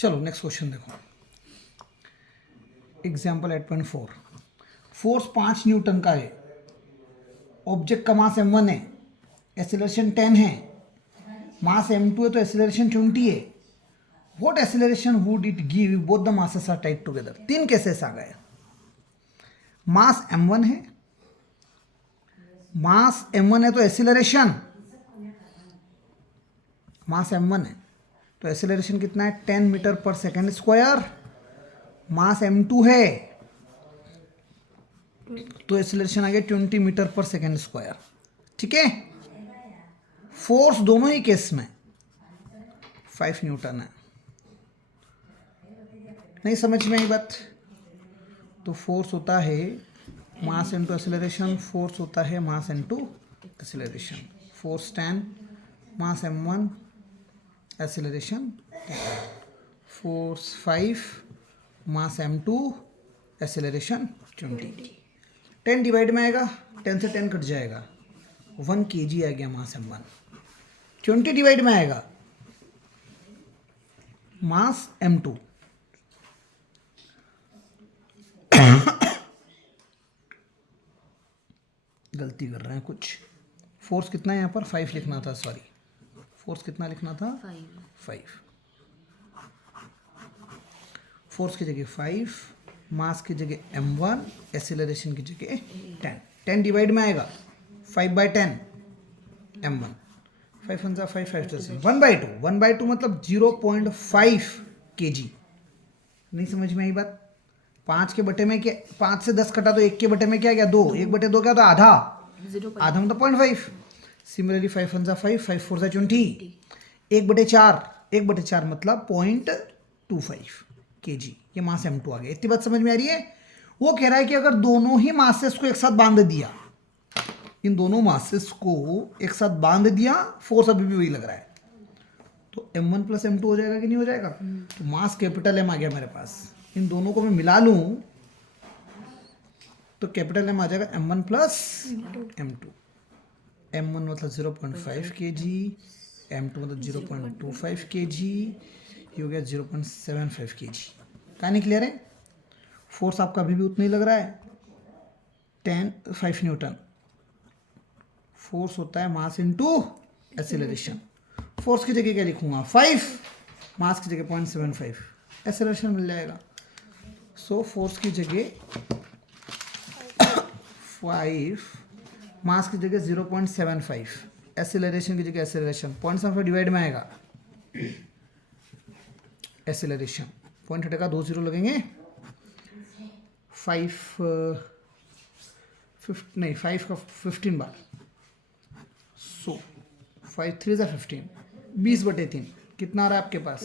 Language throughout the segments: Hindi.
चलो नेक्स्ट क्वेश्चन देखो। एग्जाम्पल 8.4। फोर्स 5 न्यूटन का है, ऑब्जेक्ट का मास m1 है, एक्सेलरेशन 10 है, मास m2 है तो एक्सेलरेशन 20 है। What acceleration would it give both the masses are tied together. 3 cases आ गए। मास m1 है, मास m1 है तो एक्सेलरेशन, मास m1 है तो एक्सेलरेशन कितना है 10 मीटर पर सेकेंड स्क्वायर। मास m2 है तो एक्सेलरेशन आ गया 20 मीटर पर सेकेंड स्क्वायर। ठीक है। फोर्स दोनों ही केस में 5 न्यूटन है। नहीं समझ में आई बात? तो फोर्स होता है मास इनटू एक्सेलरेशन, फोर्स होता है मास इनटू एक्सेलरेशन। फोर्स 10, मास m1, एक्सेलरेशन 10। फोर्स 5, मास m2, एक्सेलरेशन 20। 10 डिवाइड में आएगा, 10 से 10 कट जाएगा, 1 kg आ गया मास m1। 20 डिवाइड में आएगा, मास m2 गलती कर रहे हैं कुछ। फोर्स कितना है यहाँ पर 5 लिखना था, सॉरी फोर्स कितना लिखना था 5। फोर्स की जगह 5, मास की जगह m1, एक्सेलरेशन की जगह 10। 10 डिवाइड में आएगा, 5/10 m1, 5 1 5 5 1/2। 1/2 मतलब 0.5 kg। नहीं समझ में आई बात? 5 के बटे में क्या, 5 से 10 कटा तो 1 के बटे में क्या गया 2, 1/2 क्या तो आधा, आधा मतलब 0.5। सिमिलरली 5 1 5, 5 4 20, 1/4, 1/4 मतलब 0.25 kg। ये मास m2 आ गया। इतनी बात समझ में आ रही है? वो कह रहा है कि अगर दोनों ही मासेस को एक साथ बांध दिया, इन दोनों मासेस को एक साथ बांध दिया, फोर्स अभी भी वही लग रहा है, तो m1 प्लस m2 हो जाएगा कि नहीं हो जाएगा? तो मास कैपिटल M आ गया मेरे पास। इन दोनों को मैं मिला लूं तो कैपिटल M आ जाएगा m1 प्लस m2। m1 मतलब 0.5 kg, m2 मतलब 0.25 kg, ये हो गया 0.75 kg। कहानी क्लियर है? फोर्स आपका अभी भी उतना ही लग रहा है, 5 न्यूटन। फोर्स होता है मास इनटू एक्सेलरेशन। फोर्स की जगह क्या लिखूंगा 5, मास की जगह 0.75, एक्सेलरेशन मिल जाएगा। सो फोर्स की जगह 5, मास की जगह 0.75, एक्सेलरेशन की जगह एक्सेलरेशन 0.75 डिवाइड में आएगा, एक्सेलरेशन पॉइंट हटेगा, 2 0 लगेंगे, 5 का 15 बार। सो 5 3 ज़ा 15, 20/3 कितना आ रहा है आपके पास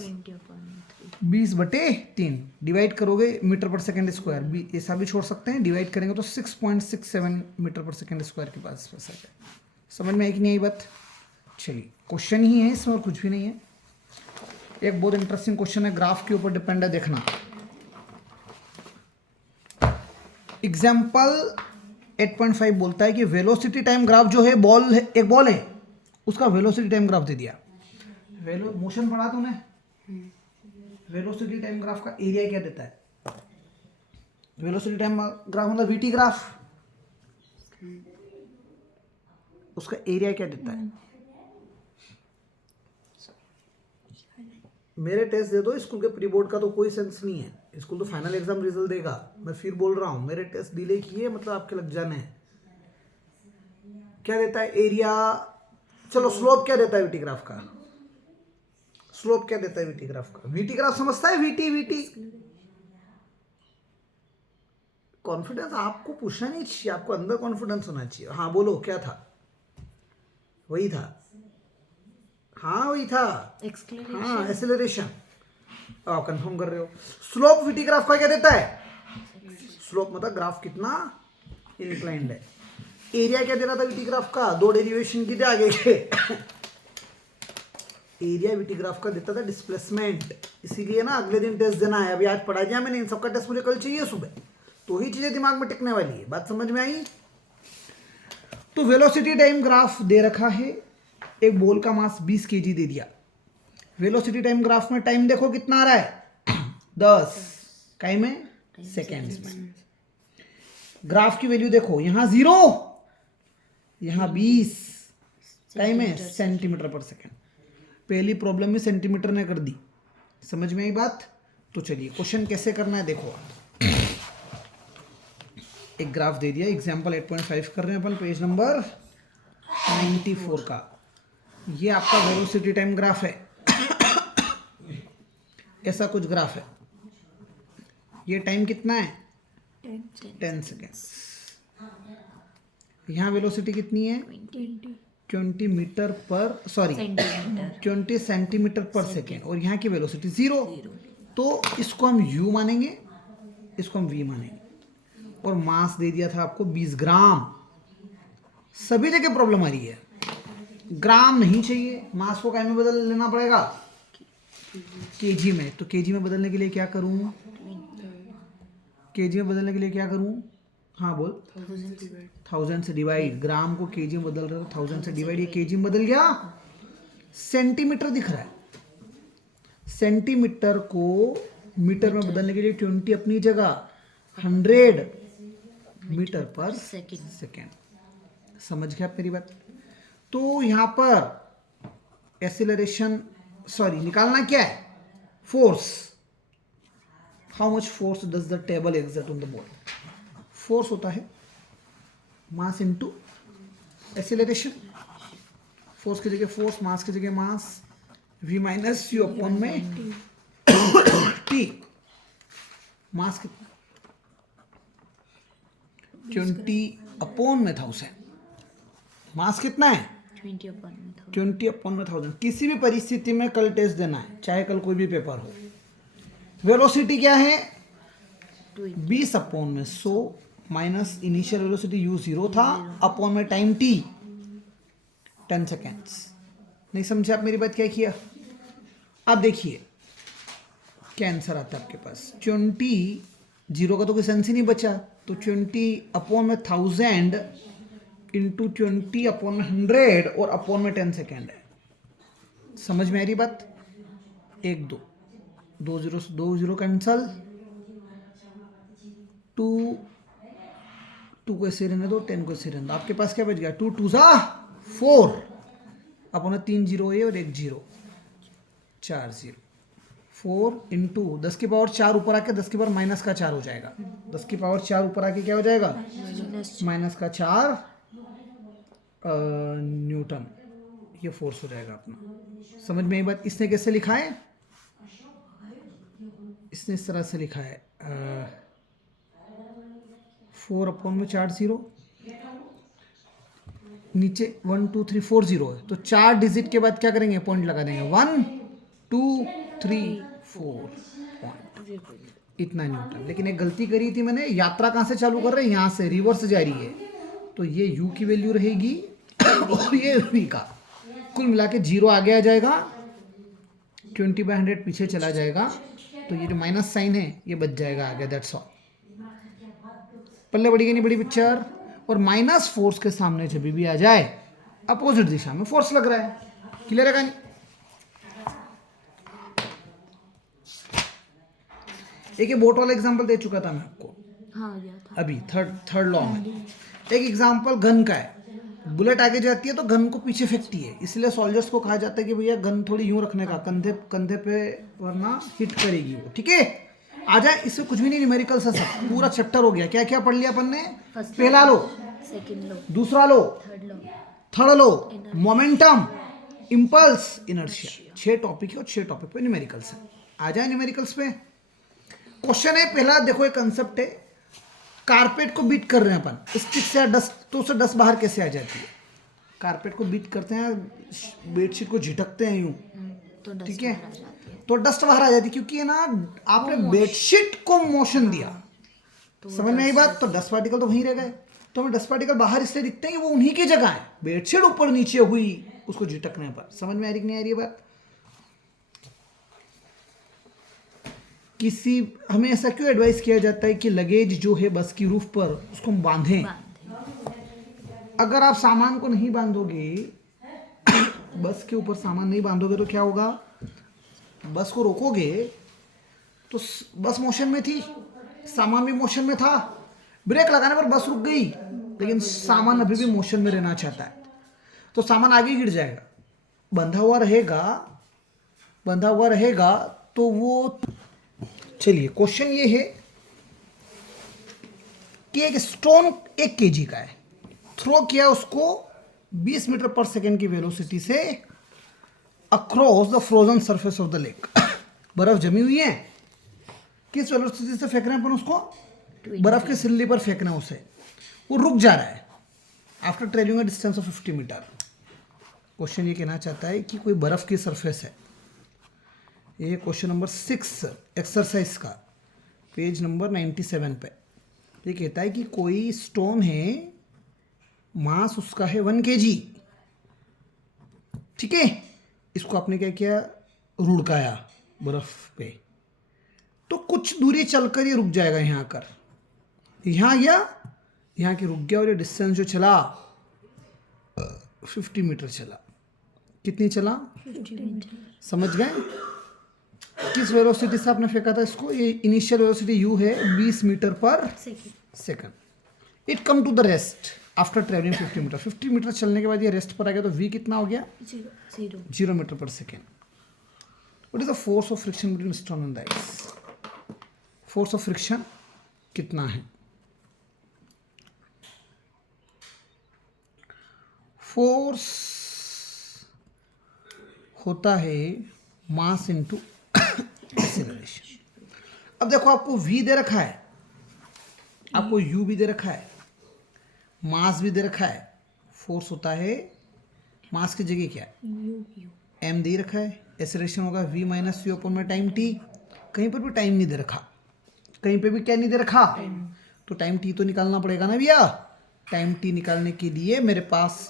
20/3। डिवाइड करोगे मीटर पर सेकेंड स्क्वायर, ऐसा भी छोड़ सकते हैं, डिवाइड करेंगे तो 6.67 मीटर पर सेकेंड स्क्वायर के पास आ जाए। समझ में आई कि नहीं आई बात? चलिए क्वेश्चन ही है इसमें और कुछ भी नहीं है। एक बहुत इंटरेस्टिंग क्वेश्चन है, ग्राफ के ऊपर डिपेंड है, देखना। एग्जाम्पल 8.5 बोलता है कि वेलोसिटी टाइम ग्राफ जो है, बॉल है, एक बॉल है, उसका वेलोसिटी टाइम ग्राफ दे दिया। मोशन पढ़ा तूने? वेलोसिटी टाइम ग्राफ का एरिया क्या देता है? वेलोसिटी टाइम ग्राफ मतलब वीटी ग्राफ, उसका एरिया क्या देता है? मेरे टेस्ट दे दो, स्कूल के प्री बोर्ड का तो कोई सेंस नहीं है, स्कूल तो फाइनल एग्जाम रिजल्ट देगा। मैं फिर बोल रहा हूँ, मेरे टेस्ट डिले किए मतलब आपके लग जाने हैं। क्या देता है एरिया? चलो स्लोप क्या देता है वीटी ग्राफ का? स्लोप क्या देता है वीटी ग्राफ का? वीटी ग्राफ समझता है? वीटी कॉन्फिडेंस आपको पूछना नहीं चाहिए, आपको अंदर कॉन्फिडेंस होना चाहिए। हाँ बोलो क्या था? वही था, हाँ वही था, हाँ एक्सेलरेशन। आप कंफर्म कर रहे हो। स्लोप वीटी ग्राफ का क्या देता है? स्लोप मतलब ग्राफ कितना इंक्लाइंड है। एरिया क्या दे रहा था वीटी ग्राफ का? 2 डेरिवेशन की थे आगे के। एरिया वीटी ग्राफ का देता था डिस्प्लेसमेंट। इसीलिए ना अगले दिन टेस्ट देना है। अभी आज पढ़ा दिया मैंने, इन सबका टेस्ट मुझे कल चाहिए सुबह, तो ही चीजें दिमाग में टिकने वाली है। बात समझ में आई? तो वेलोसिटी टाइम ग्राफ दे रखा है, एक बॉल का मास 20 kg दे दिया। वेलोसिटी टाइम ग्राफ में टाइम देखो कितना आ रहा है, 10 काय में सेकेंड्स में। ग्राफ की वैल्यू देखो, यहाँ 0, यहाँ 20 काय में सेंटीमीटर पर सेकेंड। पहली प्रॉब्लम में सेंटीमीटर ने कर दी, समझ में आई बात। तो चलिए क्वेश्चन कैसे करना है देखो आप। एक ग्राफ दे दिया, एग्जाम्पल 8.5 कर रहे हैं अपन, पेज नंबर 94 का। ये आपका वेलोसिटी टाइम ग्राफ है। ऐसा कुछ ग्राफ है। ये टाइम कितना है 10 सेकेंड्स। यहाँ वेलोसिटी कितनी है 20 मीटर पर, सॉरी 20 सेंटीमीटर पर सेकेंड, और यहाँ की वेलोसिटी 0। तो इसको हम u मानेंगे, इसको हम v मानेंगे। और मास दे दिया था आपको 20 ग्राम। सभी जगह प्रॉब्लम आ रही है, ग्राम नहीं चाहिए, मास को क्या में बदल लेना पड़ेगा केजी में। तो केजी में बदलने के लिए क्या करूं, केजी में बदलने के लिए क्या करूं, हाँ बोल, 1000 से डिवाइड। ग्राम को केजी में बदल रहे हो, 1000 से डिवाइड, ये केजी में बदल गया। सेंटीमीटर दिख रहा है, सेंटीमीटर को मीटर में बदलने के लिए 20 अपनी जगह, 100 मीटर पर सेकेंड। समझ गया आप मेरी बात। तो यहाँ पर एक्सीलरेशन, सॉरी निकालना क्या है, force. How much force does the table exert on the ball. Force होता है मास इनटू एक्सीलरेशन। फोर्स की जगह फोर्स, मास की जगह मास, v माइनस यू अपॉन में t। मास कितना 20 अपॉन में 1000। मास कितना है 20 अपॉन में 1000। किसी भी परिस्थिति में कल टेस्ट देना है, चाहे कल कोई भी पेपर हो। वेलोसिटी क्या है 20 अपॉन में 100 माइनस इनिशियल वेलोसिटी u 0 था, अपॉन में टाइम t 10 सेकेंड्स। नहीं समझे आप मेरी बात, क्या किया। अब देखिए क्या आंसर आता है आपके पास। 20, 0 का तो कोई सेंस ही नहीं बचा, तो 20 अपॉन में 1000 इंटू 20 अपॉन में 100 और अपॉन में 10 सेकेंड है। समझ में आ रही बात। 1 2 2 0 2 0 कैंसल, 2 को ऐसे रहने दो, 10 को ऐसे रहने दो। आपके पास क्या बच गया 2 2 4 अपॉन में 3 0 है और 1 0, 4 0। 4 इंटू 10 की पावर 4 ऊपर आके 10 की पावर माइनस का 4 हो जाएगा। 10 की पावर 4 ऊपर आके क्या हो जाएगा माइनस का 4 न्यूटन। ये फोर्स हो जाएगा अपना। समझ में ये बात। इसने कैसे लिखा है, इसने इस तरह से लिखा है 4 अपॉन में 4 0, नीचे 1 2 3 4 0 है, तो 4 डिजिट के बाद क्या करेंगे पॉइंट लगा देंगे 1 2 3 4 पॉइंट, इतना न्यूटन। लेकिन एक गलती करी थी मैंने, यात्रा कहाँ से चालू कर रहे हैं, यहाँ से रिवर्स जा रही है, तो ये u की वैल्यू रहेगी और ये v का। कुल मिला के 0 आगे आ जाएगा, 20/100 पीछे चला जाएगा, तो ये जो माइनस साइन है ये बच जाएगा आगे। That's all. पल्ले बढ़ी नहीं बड़ी पिक्चर। और माइनस फोर्स के सामने जब भी आ जाए अपोजिट दिशा में फोर्स लग रहा है। क्लियर है कहानी। एक ये बोट वाला एग्जांपल दे चुका था मैं आपको, हाँ गया था अभी थर्ड लॉ में। एक एग्जांपल गन का है। बुलेट आगे जाती है तो गन को पीछे फेंकती है, इसलिए सोल्जर्स को कहा जाता है कि भैया गन थोड़ी यूं रखने का, कंधे पे, वरना हिट करेगी वो। ठीक है, आ जाए। इससे कुछ भी नहीं, न्यूमेरिकल सा सब पूरा चैप्टर हो गया। क्या क्या पढ़ लिया अपन ने, पहला लो, सेकंड लो, दूसरा लो, थर्ड लो, मोमेंटम, इंपल्स, इनर्शिया। 6 टॉपिक है और 6 टॉपिक पे न्यूमेरिकल्स है। आ जाए न्यूमेरिकल्स पे। क्वेश्चन है पहला, देखो एक कंसेप्ट है, कारपेट को बीट कर रहे हैं अपन, स्टिक से डस्ट, तो उसे डस्ट बाहर कैसे आ जाती है। कारपेट को बीट करते हैं, बेडशीट को झिटकते हैं यूं, तो डस्ट ठीक है, बाहर आ जाती है। तो डस्ट बाहर आ जाती है, क्योंकि है ना आपने बेडशीट को मोशन दिया। समझ में आई बात। तो डस्ट पार्टिकल तो वहीं रह गए, तो हमें डस्ट पार्टिकल बाहर इसलिए दिखते हैं कि वो उन्हीं की जगह है। बेडशीट ऊपर नीचे हुई उसको झिटकने पर। समझ में आ रही कि नहीं आ रही है बात। किसी हमें ऐसा क्यों एडवाइस किया जाता है कि लगेज जो है बस की रूफ पर उसको हम बांधें। अगर आप सामान को नहीं बांधोगे, बस के ऊपर सामान नहीं बांधोगे, तो क्या होगा, बस को रोकोगे तो बस मोशन में थी, सामान भी मोशन में था, ब्रेक लगाने पर बस रुक गई, लेकिन सामान अभी भी मोशन में रहना चाहता है, तो सामान आगे गिर जाएगा। बंधा हुआ रहेगा तो वो, चलिए क्वेश्चन ये है कि एक स्टोन 1 kg का है, थ्रो किया उसको 20 मीटर पर सेकेंड की वेलोसिटी से across the frozen surface of the lake. बर्फ जमी हुई है, किस वेलोसिटी से फेंक रहे हैं अपन उसको? बर्फ के सिल्ली पर फेंकना उसे, वो रुक जा रहा है after travelling a distance of 50 metre. Question ये कहना चाहता है कि कोई बर्फ की सरफेस है। ये क्वेश्चन नंबर 6 एक्सरसाइज का, पेज नंबर 97 पे। ये कहता है कि कोई स्टोन है, मास उसका है 1 kg, ठीक है। इसको आपने क्या किया, रुड़काया बर्फ पे, तो कुछ दूरी चलकर ये रुक जाएगा। यहाँ आकर यहाँ गया, यहाँ के रुक गया, और ये डिस्टेंस जो चला 50 मीटर चला। कितनी चला? 50 मीटर। समझ गए? किस वेलोसिटी से आपने फेंका था इसको? ये इनिशियल वेलोसिटी u है 20 metre per second. It come to the rest after travelling 50 metre. 50 metre चलने के बाद ये रेस्ट पर आ गया, तो v कितना हो गया? 0 मीटर पर second. What is the force of friction between stone and the ice? Force of friction कितना है? फोर्स होता है मास इनटू एक्सीलरेशन। अब देखो, आपको v दे रखा है, आपको u भी दे रखा है, मास भी दे रखा है। फोर्स होता है, मास की जगह क्या है? m दे रखा है, एक्सीलरेशन होगा v माइनस u अपॉन में टाइम t। कहीं पर भी टाइम नहीं दे रखा, कहीं पे भी क्या नहीं दे रखा, तो टाइम t तो निकालना पड़ेगा ना भैया। टाइम t निकालने के लिए मेरे पास,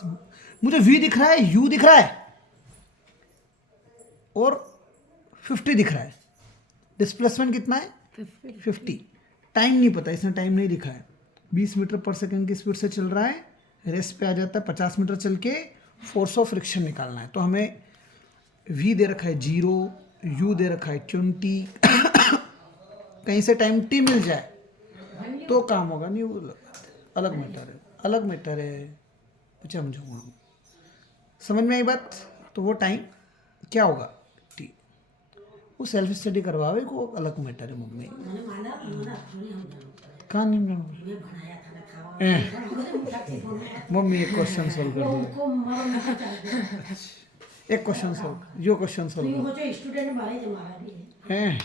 मुझे v दिख रहा है, u दिख रहा है और 50 दिख रहा है। डिस्प्लेसमेंट कितना है? 50। टाइम नहीं पता, इसने टाइम नहीं लिखा है। 20 मीटर पर सेकंड की स्पीड से चल रहा है, रेस्ट पे आ जाता है, 50 मीटर चल के फोर्स ऑफ फ्रिक्शन निकालना है। तो हमें v दे रखा है 0, u दे रखा है 20। कहीं से टाइम t मिल जाए तो काम होगा, नहीं वो अलग मैटर है, अलग मैटर है। अच्छा समझूंगा, समझ में आई बात? तो वो टाइम क्या होगा? t। वो सेल्फ स्टडी करवावे को अलग मैटर है। मम्मी कहाँ नहीं मम्मी एक क्वेश्चन सॉल्व कर दो, एक क्वेश्चन सॉल्व, जो क्वेश्चन सॉल्व हैं